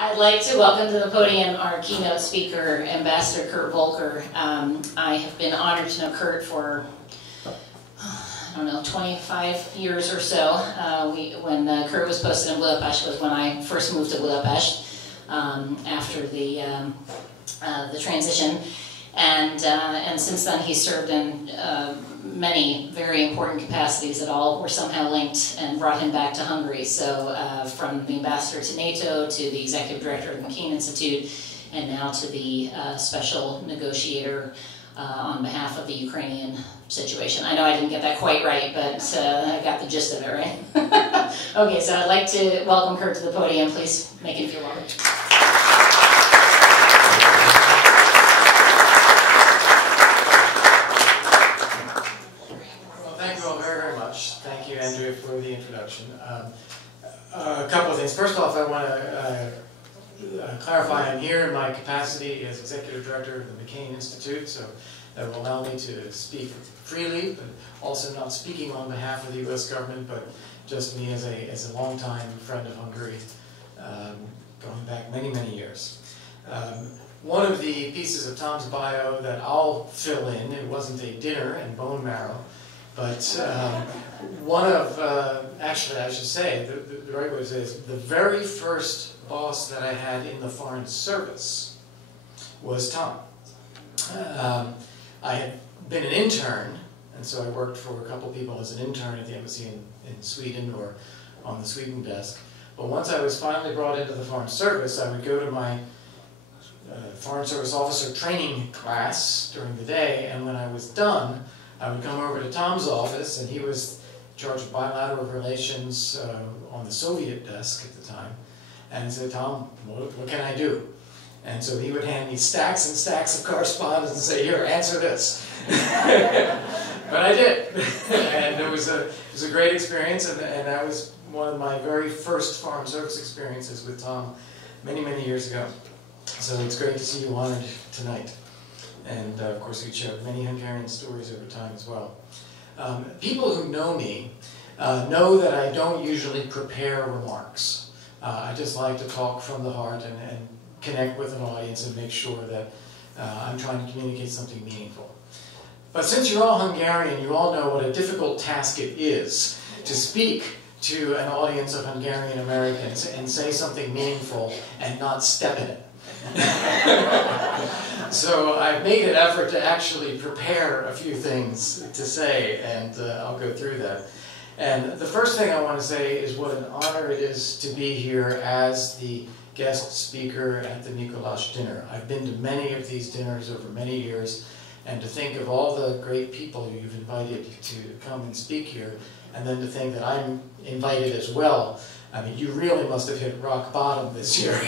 I'd like to welcome to the podium our keynote speaker, Ambassador Kurt Volker. I have been honored to know Kurt for, I don't know, 25 years or so. When Kurt was posted in Budapest was when I first moved to Budapest after the transition. And since then he's served in many very important capacities that all were somehow linked and brought him back to Hungary. So from the ambassador to NATO, to the executive director of the McCain Institute, and now to the special negotiator on behalf of the Ukrainian situation. I know I didn't get that quite right, but I got the gist of it, right? Okay, so I'd like to welcome Kurt to the podium. Please make him feel welcome. Thank you, Andrea, for the introduction. A couple of things. First off, I want to clarify I'm here in my capacity as Executive Director of the McCain Institute, so that will allow me to speak freely, but also not speaking on behalf of the U.S. government, but just me as a longtime friend of Hungary, going back many, many years. One of the pieces of Tom's bio that I'll fill in, it wasn't a dinner and bone marrow, but one of, actually I should say, the right way to say this, the very first boss that I had in the Foreign Service was Tom. I had been an intern, and so I worked for a couple people as an intern at the embassy in Sweden or on the Sweden desk. But once I was finally brought into the Foreign Service, I would go to my Foreign Service officer training class during the day, and when I was done, I would come over to Tom's office, and he was in charge of bilateral relations on the Soviet desk at the time, and say, Tom, what can I do? And so he would hand me stacks and stacks of correspondence and say, here, answer this. But I did, and it was a great experience, and that was one of my very first Foreign Service experiences with Tom many, many years ago. So it's great to see you honored tonight. And of course, we shared many Hungarian stories over time as well. People who know me know that I don't usually prepare remarks. I just like to talk from the heart and connect with an audience and make sure that I'm trying to communicate something meaningful. But since you're all Hungarian, you all know what a difficult task it is to speak to an audience of Hungarian Americans and say something meaningful and not step in it. So I've made an effort to actually prepare a few things to say, and I'll go through that. And the first thing I want to say is what an honor it is to be here as the guest speaker at the Mikulás Dinner. I've been to many of these dinners over many years, and to think of all the great people you've invited to come and speak here, and then to think that I'm invited as well. I mean, you really must have hit rock bottom this year.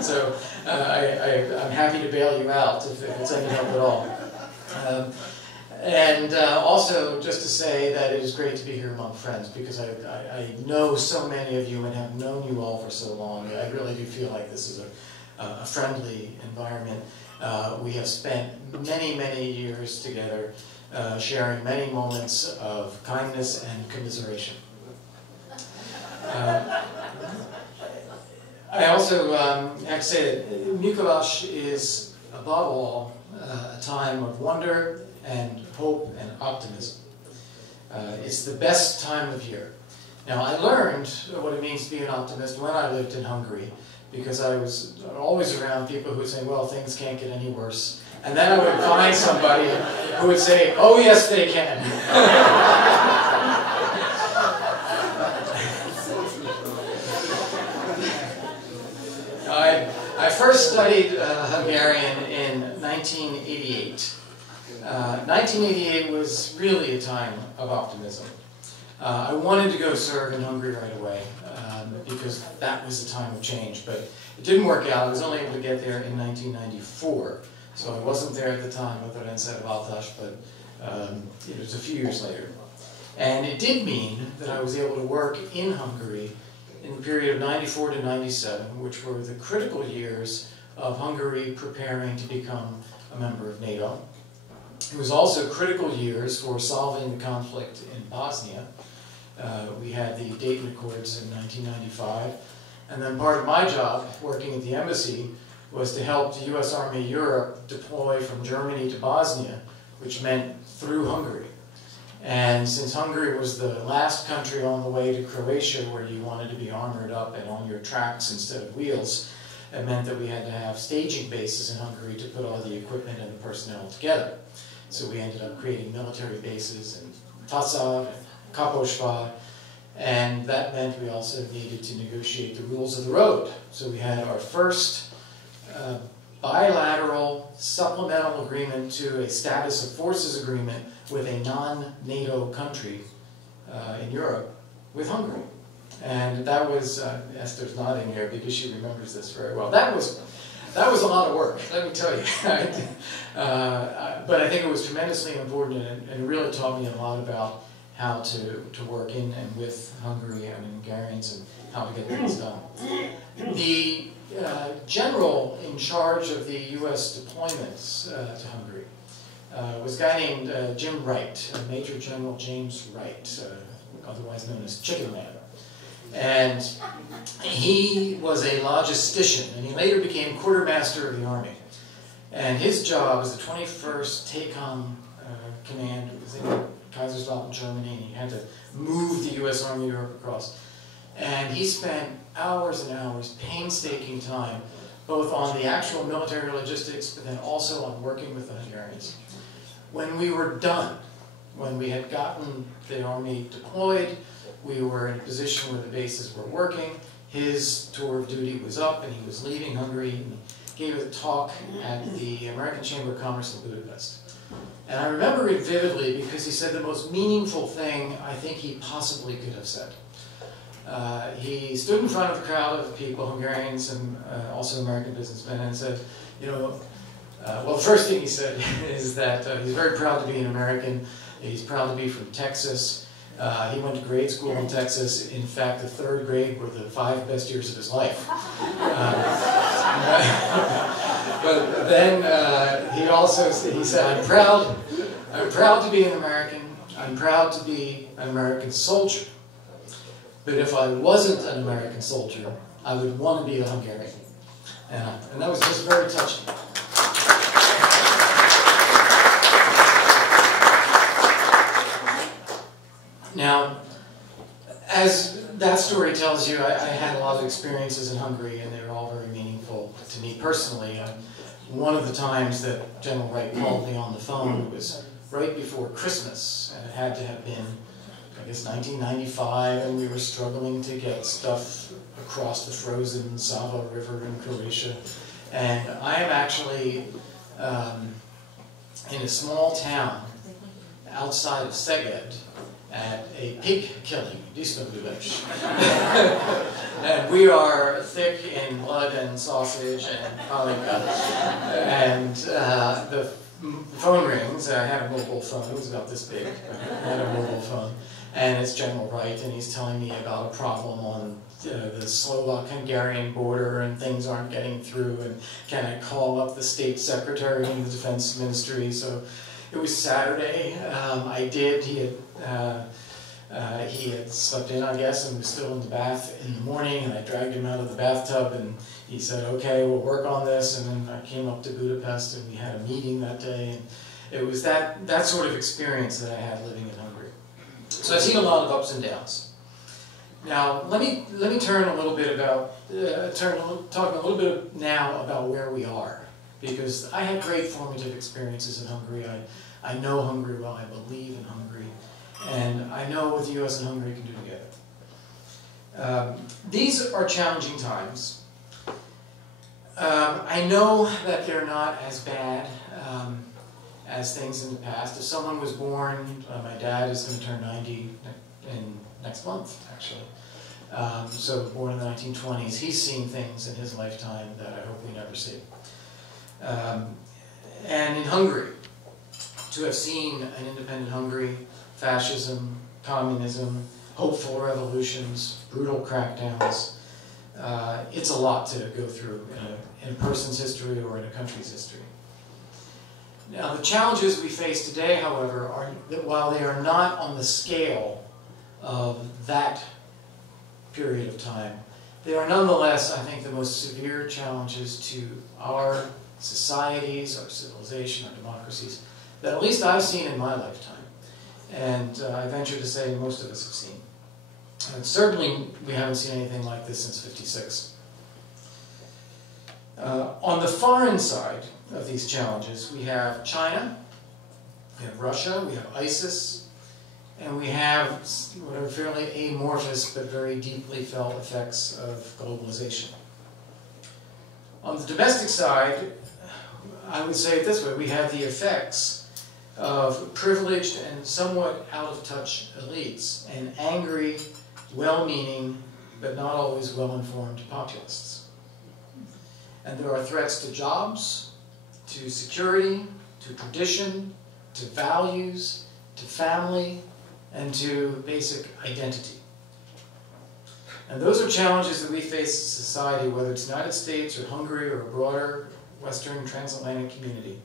So I'm happy to bail you out if it's any help at all. Also, just to say that it is great to be here among friends, because I know so many of you and have known you all for so long. I really do feel like this is a friendly environment. We have spent many, many years together, sharing many moments of kindness and commiseration. I also have to say that Mikulás is, above all, a time of wonder and hope and optimism. It's the best time of year. Now, I learned what it means to be an optimist when I lived in Hungary, because I was always around people who would say, well, things can't get any worse. And then I would find somebody who would say, oh, yes, they can. I first studied Hungarian in 1988. 1988 was really a time of optimism. I wanted to go serve in Hungary right away because that was the time of change, but it didn't work out. I was only able to get there in 1994, so I wasn't there at the time of the rendszerváltás, but it was a few years later. And it did mean that I was able to work in Hungary in the period of 94 to 97, which were the critical years of Hungary preparing to become a member of NATO. It was also critical years for solving the conflict in Bosnia. We had the Dayton Accords in 1995, And then part of my job, working at the embassy, was to help the U.S. Army Europe deploy from Germany to Bosnia, which meant through Hungary. And since Hungary was the last country on the way to Croatia where you wanted to be armored up and on your tracks instead of wheels, it meant that we had to have staging bases in Hungary to put all the equipment and the personnel together. So we ended up creating military bases in Tassov and Kaposvár, and that meant we also needed to negotiate the rules of the road. So we had our first bilateral supplemental agreement to a status of forces agreement with a non-NATO country in Europe, with Hungary. And that was, Esther's nodding here because she remembers this very well. That was a lot of work, let me tell you. But I think it was tremendously important, and it really taught me a lot about how to work in and with Hungary and Hungarians and how to get things done. The general in charge of the U.S. deployments to Hungary was a guy named Jim Wright, Major General James Wright, otherwise known as Chicken Man. And he was a logistician, and he later became quartermaster of the Army. And his job was the 21st TACOM Command. It was in Kaiserslautern, Germany, and he had to move the U.S. Army Europe across. And he spent hours and hours, painstaking time, both on the actual military logistics, but then also on working with the Hungarians. When we were done, when we had gotten the Army deployed, we were in a position where the bases were working, his tour of duty was up, and he was leaving Hungary, and he gave a talk at the American Chamber of Commerce in Budapest. And I remember it vividly because he said the most meaningful thing I think he possibly could have said. He stood in front of a crowd of people, Hungarians and also American businessmen, and said, you know, well, the first thing he said is that he's very proud to be an American. He's proud to be from Texas. He went to grade school in Texas. In fact, the third grade were the 5 best years of his life. But then he said, I'm proud to be an American. I'm proud to be an American soldier. But if I wasn't an American soldier, I would want to be a Hungarian. And that was just very touching. Now, as that story tells you, I had a lot of experiences in Hungary, and they were all very meaningful to me personally. One of the times that General Wright called me on the phone was right before Christmas, and it had to have been, I guess, 1995, and we were struggling to get stuff across the frozen Sava River in Croatia. And I am actually in a small town outside of Szeged, at a pig killing, and we are thick in blood and sausage and paprika. And the phone rings. I had a mobile phone. It was about this big. I had a mobile phone. And it's General Wright, and he's telling me about a problem on the Slovak-Hungarian border, and things aren't getting through, and can I call up the state secretary in the defense ministry? So it was Saturday. I did. He had slept in, I guess, and was still in the bath in the morning, and I dragged him out of the bathtub, and he said, okay, we'll work on this. And then I came up to Budapest, and we had a meeting that day, and it was that sort of experience that I had living in Hungary. So I've seen a lot of ups and downs. Now, let me turn a little bit about, talk a little bit now about where we are, because I had great formative experiences in Hungary. I know Hungary well, I believe in Hungary, and I know what the U.S. and Hungary can do together. These are challenging times. I know that they're not as bad as things in the past. If someone was born, my dad is going to turn 90 next month, actually. So born in the 1920s, he's seen things in his lifetime that I hope we never see. And in Hungary, to have seen an independent Hungary, fascism, communism, hopeful revolutions, brutal crackdowns, it's a lot to go through in a person's history or in a country's history. Now, the challenges we face today, however, are that while they are not on the scale of that period of time, They are nonetheless, I think, the most severe challenges to our societies, our civilization, our democracies, that at least I've seen in my lifetime. And I venture to say most of us have seen. And certainly we haven't seen anything like this since '56. On the foreign side of these challenges, we have China, we have Russia, we have ISIS, and we have what are fairly amorphous but very deeply felt effects of globalization. On the domestic side, I would say it this way, we have the effects of privileged and somewhat out-of-touch elites and angry, well-meaning, but not always well-informed populists. And there are threats to jobs, to security, to tradition, to values, to family, and to basic identity. And those are challenges that we face as a society, whether it's the United States or Hungary or a broader Western transatlantic community.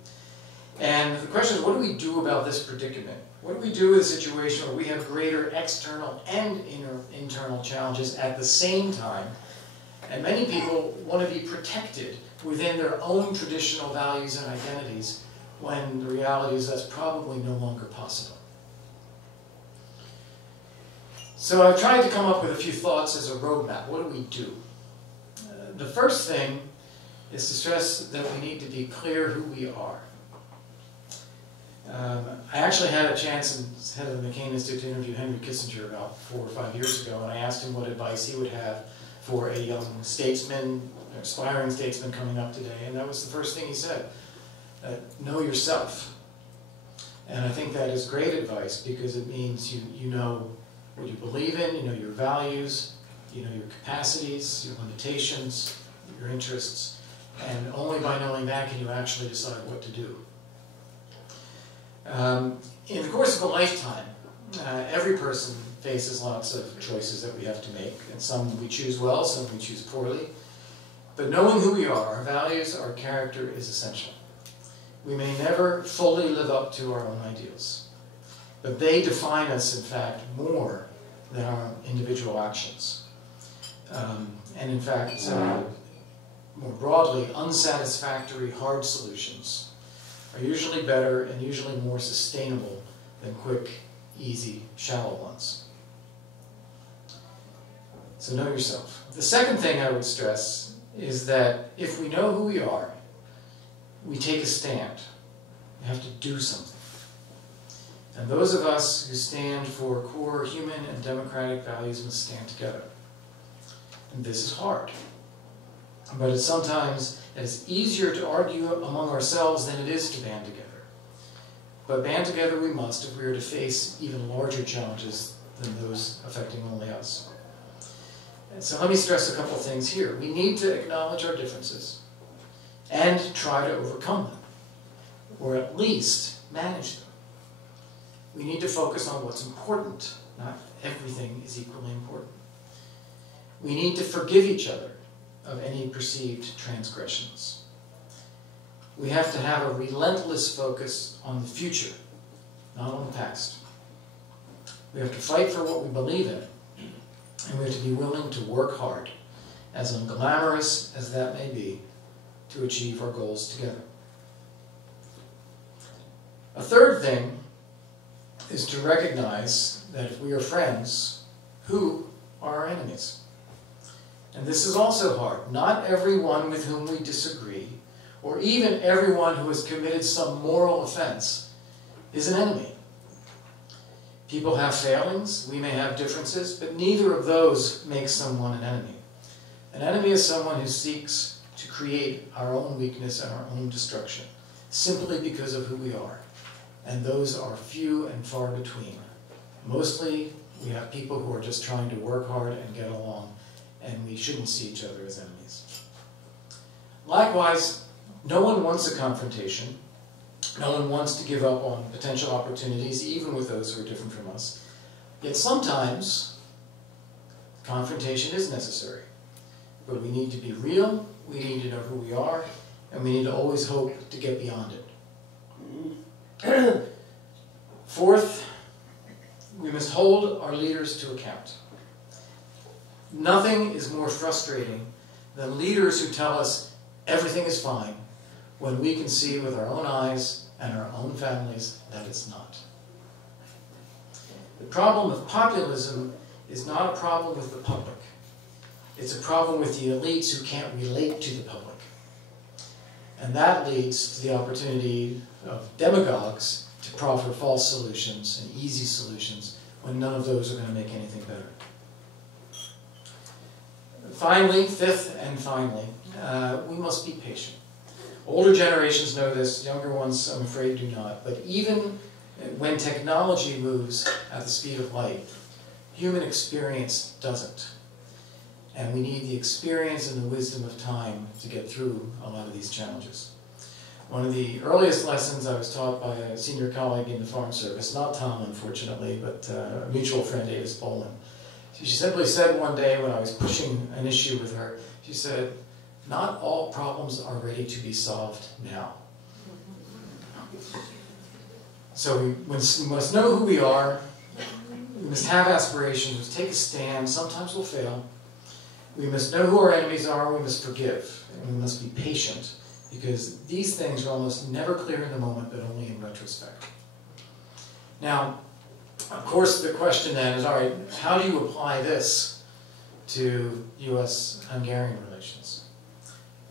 And the question is, what do we do about this predicament? What do we do with a situation where we have greater external and internal challenges at the same time? And many people want to be protected within their own traditional values and identities, when the reality is that's probably no longer possible. So I've tried to come up with a few thoughts as a roadmap. What do we do? The first thing is to stress that we need to be clear who we are. I actually had a chance as head of the McCain Institute to interview Henry Kissinger about 4 or 5 years ago, and I asked him what advice he would have for a young statesman, aspiring statesman coming up today, and that was the first thing he said. Know yourself. And I think that is great advice, because it means you know what you believe in, you know your values, you know your capacities, your limitations, your interests, and only by knowing that can you actually decide what to do. In the course of a lifetime, every person faces lots of choices that we have to make, and some we choose well, some we choose poorly. But knowing who we are, our values, our character is essential. We may never fully live up to our own ideals, but they define us, in fact, more than our individual actions. And in fact, more broadly, unsatisfactory, hard solutions are usually better and usually more sustainable than quick, easy, shallow ones. So know yourself. The second thing I would stress is that if we know who we are, we take a stand. We have to do something. And those of us who stand for core human and democratic values must stand together. And this is hard. But it's easier to argue among ourselves than it is to band together. But band together we must if we are to face even larger challenges than those affecting only us. And so let me stress a couple of things here. We need to acknowledge our differences and try to overcome them, or at least manage them. We need to focus on what's important. Not everything is equally important. We need to forgive each other of any perceived transgressions. We have to have a relentless focus on the future, not on the past. We have to fight for what we believe in, and we have to be willing to work hard, as unglamorous as that may be, to achieve our goals together. A third thing is to recognize that if we are friends, who are our enemies? And this is also hard. Not everyone with whom we disagree, or even everyone who has committed some moral offense, is an enemy. People have failings, we may have differences, but neither of those makes someone an enemy. An enemy is someone who seeks to create our own weakness and our own destruction, simply because of who we are. And those are few and far between. Mostly, we have people who are just trying to work hard and get along, and we shouldn't see each other as enemies. Likewise, no one wants a confrontation. No one wants to give up on potential opportunities, even with those who are different from us. Yet sometimes, confrontation is necessary. But we need to be real, we need to know who we are, and we need to always hope to get beyond it. Fourth, we must hold our leaders to account. Nothing is more frustrating than leaders who tell us everything is fine when we can see with our own eyes and our own families that it's not. The problem of populism is not a problem with the public. It's a problem with the elites who can't relate to the public. And that leads to the opportunity of demagogues to proffer false solutions and easy solutions when none of those are going to make anything better. Finally, fifth and finally, we must be patient. Older generations know this, younger ones, I'm afraid, do not. But even when technology moves at the speed of light, human experience doesn't. And we need the experience and the wisdom of time to get through a lot of these challenges. One of the earliest lessons I was taught by a senior colleague in the Foreign Service, not Tom, unfortunately, but a mutual friend, Avis Bolin. She simply said one day when I was pushing an issue with her, she said, "Not all problems are ready to be solved now." So we must know who we are, we must have aspirations, we must take a stand, sometimes we'll fail. We must know who our enemies are, we must forgive, and we must be patient, because these things are almost never clear in the moment, but only in retrospect. Now, of course, the question then is, all right, how do you apply this to U.S.-Hungarian relations?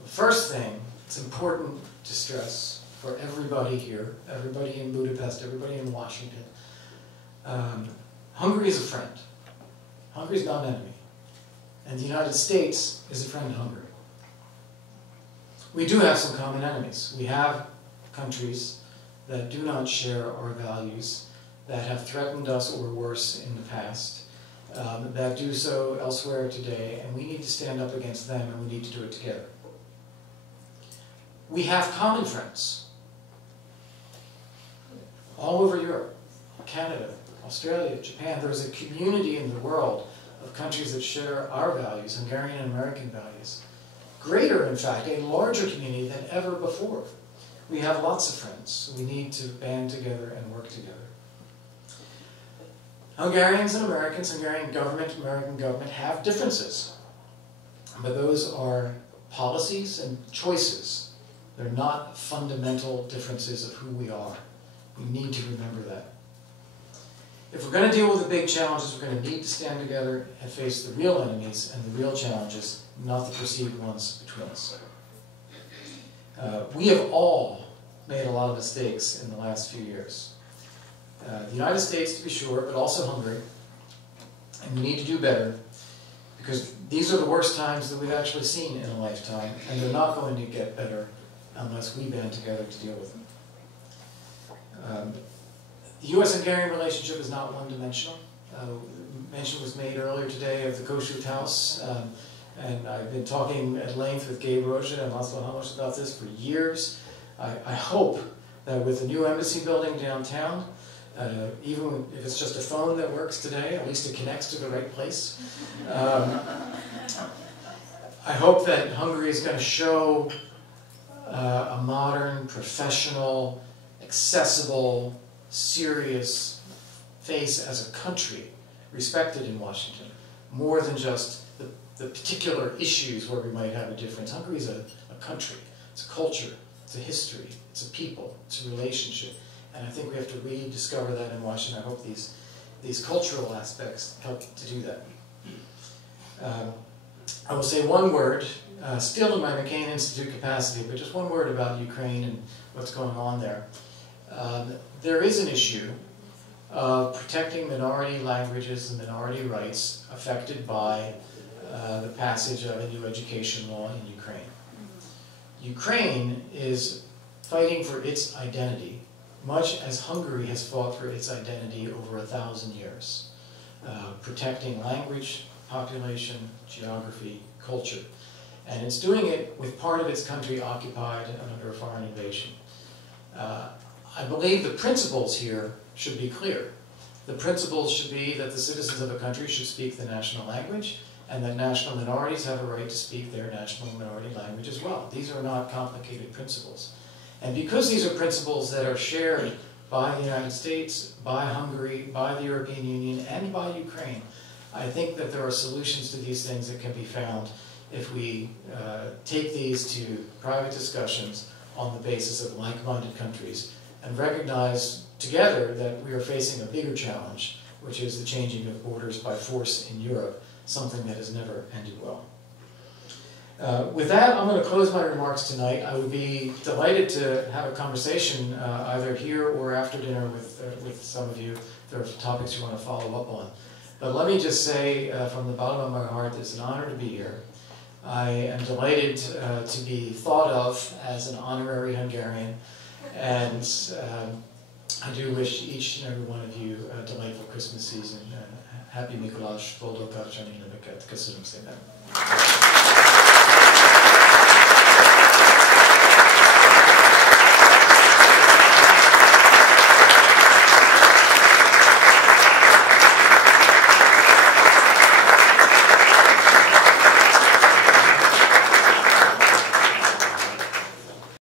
The first thing, it's important to stress for everybody here, everybody in Budapest, everybody in Washington, Hungary is a friend. Hungary is not an enemy. And the United States is a friend to Hungary. We do have some common enemies. We have countries that do not share our values, that have threatened us or worse in the past, that do so elsewhere today, and we need to stand up against them, and we need to do it together. We have common friends all over Europe, Canada, Australia, Japan. There's a community in the world of countries that share our values, Hungarian and American values. Greater, in fact, a larger community than ever before. We have lots of friends. We need to band together and work together. Hungarians and Americans, Hungarian government, American government have differences. But those are policies and choices. They're not fundamental differences of who we are. We need to remember that. If we're going to deal with the big challenges, we're going to need to stand together and face the real enemies and the real challenges, not the perceived ones between us. We have all made a lot of mistakes in the last few years. The United States, to be sure, but also Hungary. And we need to do better, because these are the worst times that we've actually seen in a lifetime, and they're not going to get better unless we band together to deal with them. The U.S.-Hungarian relationship is not one-dimensional. Mention was made earlier today of the Kossuth House, and I've been talking at length with Gabe Roja and Laszlo Hamos about this for years. I hope that with the new embassy building downtown, even if it's just a phone that works today, at least it connects to the right place. I hope that Hungary is going to show a modern, professional, accessible, serious face as a country, respected in Washington, more than just the particular issues where we might have a difference. Hungary is a country, it's a culture, it's a history, it's a people, it's a relationship. And I think we have to rediscover that in Washington. I hope these cultural aspects help to do that. I will say one word, still in my McCain Institute capacity, but just one word about Ukraine and what's going on there. There is an issue of protecting minority languages and minority rights affected by the passage of a new education law in Ukraine. Ukraine is fighting for its identity, much as Hungary has fought for its identity over 1,000 years, protecting language, population, geography, culture. And it's doing it with part of its country occupied and under a foreign invasion. I believe the principles here should be clear. The principles should be that the citizens of a country should speak the national language, and that national minorities have a right to speak their national minority language as well. These are not complicated principles. And because these are principles that are shared by the United States, by Hungary, by the European Union, and by Ukraine, I think that there are solutions to these things that can be found if we take these to private discussions on the basis of like-minded countries and recognize together that we are facing a bigger challenge, which is the changing of borders by force in Europe, something that has never ended well. With that, I'm going to close my remarks tonight. I would be delighted to have a conversation either here or after dinner with some of you if there are topics you want to follow up on. But let me just say from the bottom of my heart, it's an honor to be here. I am delighted to be thought of as an honorary Hungarian, and I do wish each and every one of you a delightful Christmas season. Happy Mikulás, boldog karácsonyi ünnepeket. Köszönöm szépen.